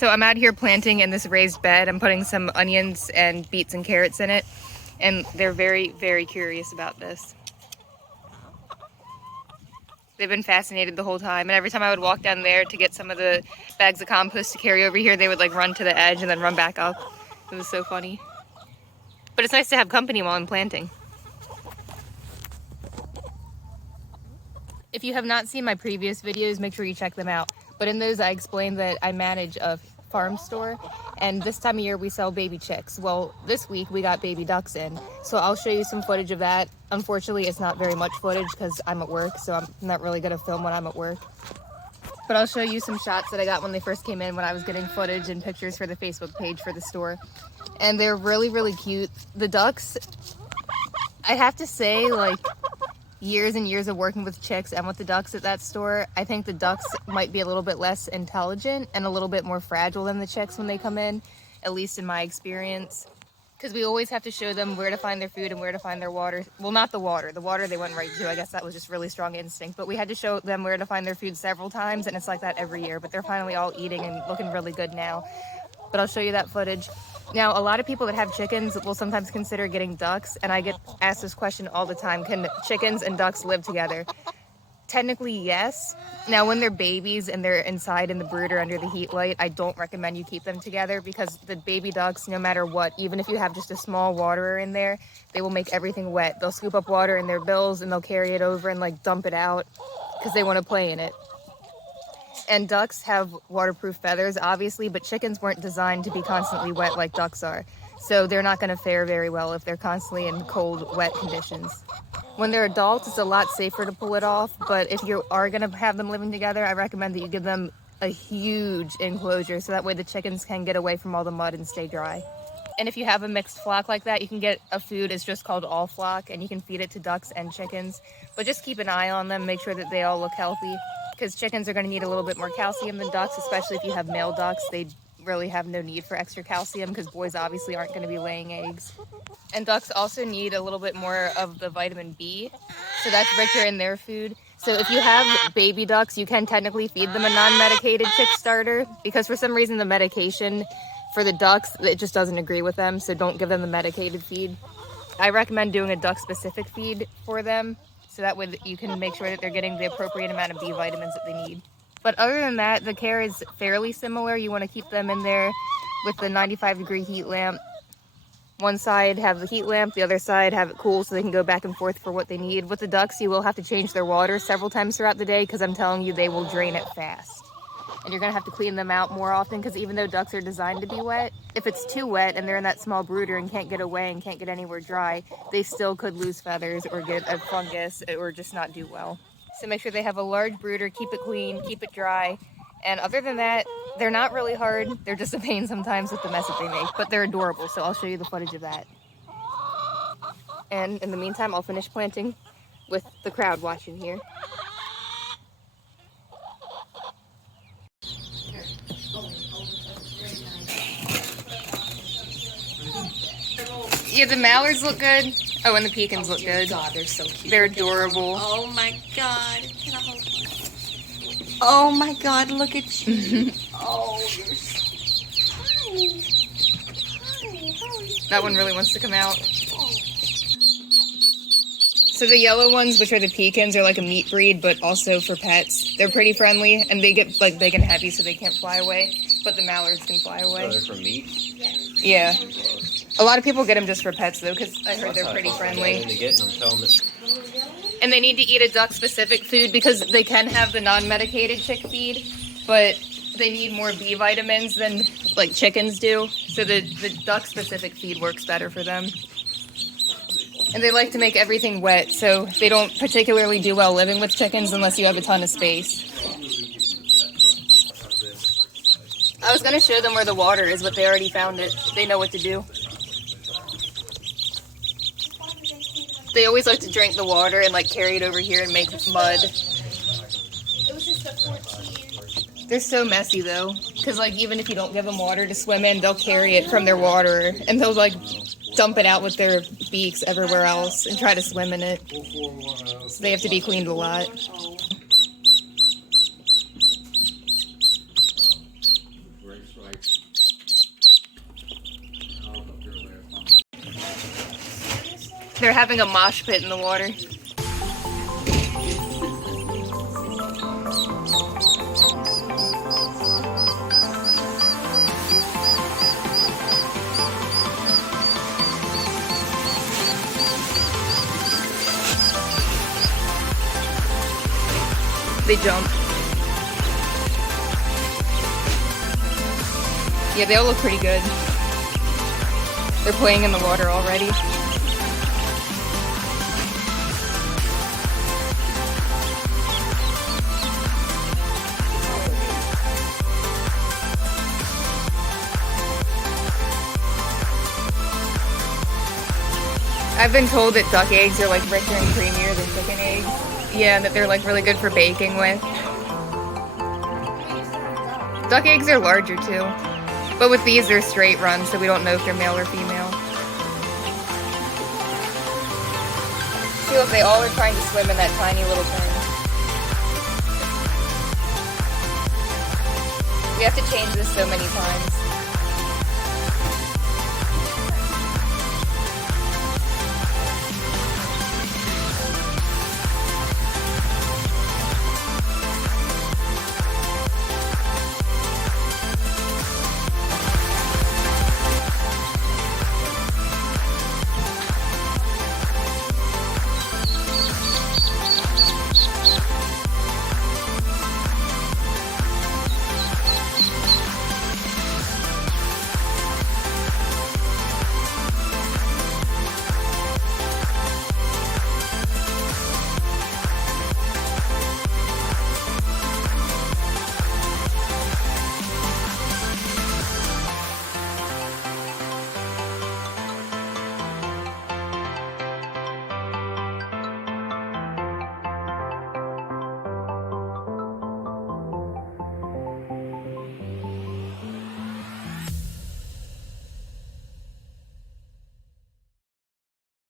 So I'm out here planting in this raised bed. I'm putting some onions and beets and carrots in it. And they're very, very curious about this. They've been fascinated the whole time. And every time I would walk down there to get some of the bags of compost to carry over here, they would like run to the edge and then run back up. It was so funny. But it's nice to have company while I'm planting. If you have not seen my previous videos, make sure you check them out. But in those, I explained that I manage a farm store, and this time of year we sell baby chicks. Well, this week we got baby ducks in, so I'll show you some footage of that. Unfortunately, it's not very much footage because I'm at work, so I'm not really gonna film when I'm at work. But I'll show you some shots that I got when they first came in, when I was getting footage and pictures for the Facebook page for the store. And they're really, really cute. The ducks, I have to say, like, years and years of working with chicks and with the ducks at that store, I think the ducks might be a little bit less intelligent and a little bit more fragile than the chicks when they come in, at least in my experience. Because we always have to show them where to find their food and where to find their water. Well, not the water. The water they went right to. I guess that was just really strong instinct. But we had to show them where to find their food several times, and it's like that every year. But they're finally all eating and looking really good now. But I'll show you that footage. Now, a lot of people that have chickens will sometimes consider getting ducks, and I get asked this question all the time: can chickens and ducks live together? Technically, yes. Now, when they're babies and they're inside in the brooder under the heat light, I don't recommend you keep them together, because the baby ducks, no matter what, even if you have just a small waterer in there, they will make everything wet. They'll scoop up water in their bills and they'll carry it over and like dump it out because they want to play in it. And ducks have waterproof feathers, obviously, but chickens weren't designed to be constantly wet like ducks are. So they're not going to fare very well if they're constantly in cold, wet conditions. When they're adults, it's a lot safer to pull it off, but if you are going to have them living together, I recommend that you give them a huge enclosure so that way the chickens can get away from all the mud and stay dry. And if you have a mixed flock like that, you can get a food, it's just called all flock, and you can feed it to ducks and chickens. But just keep an eye on them, make sure that they all look healthy, because chickens are going to need a little bit more calcium than ducks, especially if you have male ducks. They really have no need for extra calcium because boys obviously aren't going to be laying eggs. And ducks also need a little bit more of the vitamin B, so that's richer in their food. So if you have baby ducks, you can technically feed them a non-medicated chick starter, because for some reason the medication for the ducks, it just doesn't agree with them, so don't give them the medicated feed. I recommend doing a duck-specific feed for them, so that way you can make sure that they're getting the appropriate amount of B vitamins that they need. But other than that, the care is fairly similar. You want to keep them in there with the 95-degree heat lamp. One side have the heat lamp, the other side have it cool so they can go back and forth for what they need. With the ducks, you will have to change their water several times throughout the day, because I'm telling you, they will drain it fast. And you're going to have to clean them out more often, because even though ducks are designed to be wet, if it's too wet and they're in that small brooder and can't get away and can't get anywhere dry, they still could lose feathers or get a fungus or just not do well. So make sure they have a large brooder, keep it clean, keep it dry. And other than that, they're not really hard. They're just a pain sometimes with the mess that they make, but they're adorable, so I'll show you the footage of that. And in the meantime, I'll finish planting with the crowd watching here. Yeah, the mallards look good. Oh, and the pecans look good. God, they're so cute. They're adorable. Oh my God. Can I hold one? Oh my God, look at you. Oh, you're so... Hi. That one really wants to come out. So the yellow ones, which are the pecans, are like a meat breed, but also for pets. They're pretty friendly, and they get like big and heavy, so they can't fly away. But the mallards can fly away. Oh, they're for meat? Yeah. A lot of people get them just for pets, though, because I heard they're pretty friendly. And they need to eat a duck-specific food, because they can have the non-medicated chick feed, but they need more B vitamins than like chickens do. So the duck-specific feed works better for them. And they like to make everything wet, so they don't particularly do well living with chickens unless you have a ton of space. I was going to show them where the water is, but they already found it. They know what to do. They always like to drink the water and like carry it over here and make mud. It was just a 14. They're so messy though, because like even if you don't give them water to swim in, they'll carry it from their water and they'll like dump it out with their beaks everywhere else and try to swim in it. So they have to be cleaned a lot. They're having a mosh pit in the water. They jump. Yeah, they all look pretty good. They're playing in the water already. I've been told that duck eggs are like richer and creamier than chicken eggs. Yeah, and that they're like really good for baking with. Duck eggs are larger too. But with these, they're straight run, so we don't know if they're male or female. See, look, they all are trying to swim in that tiny little pen. We have to change this so many times.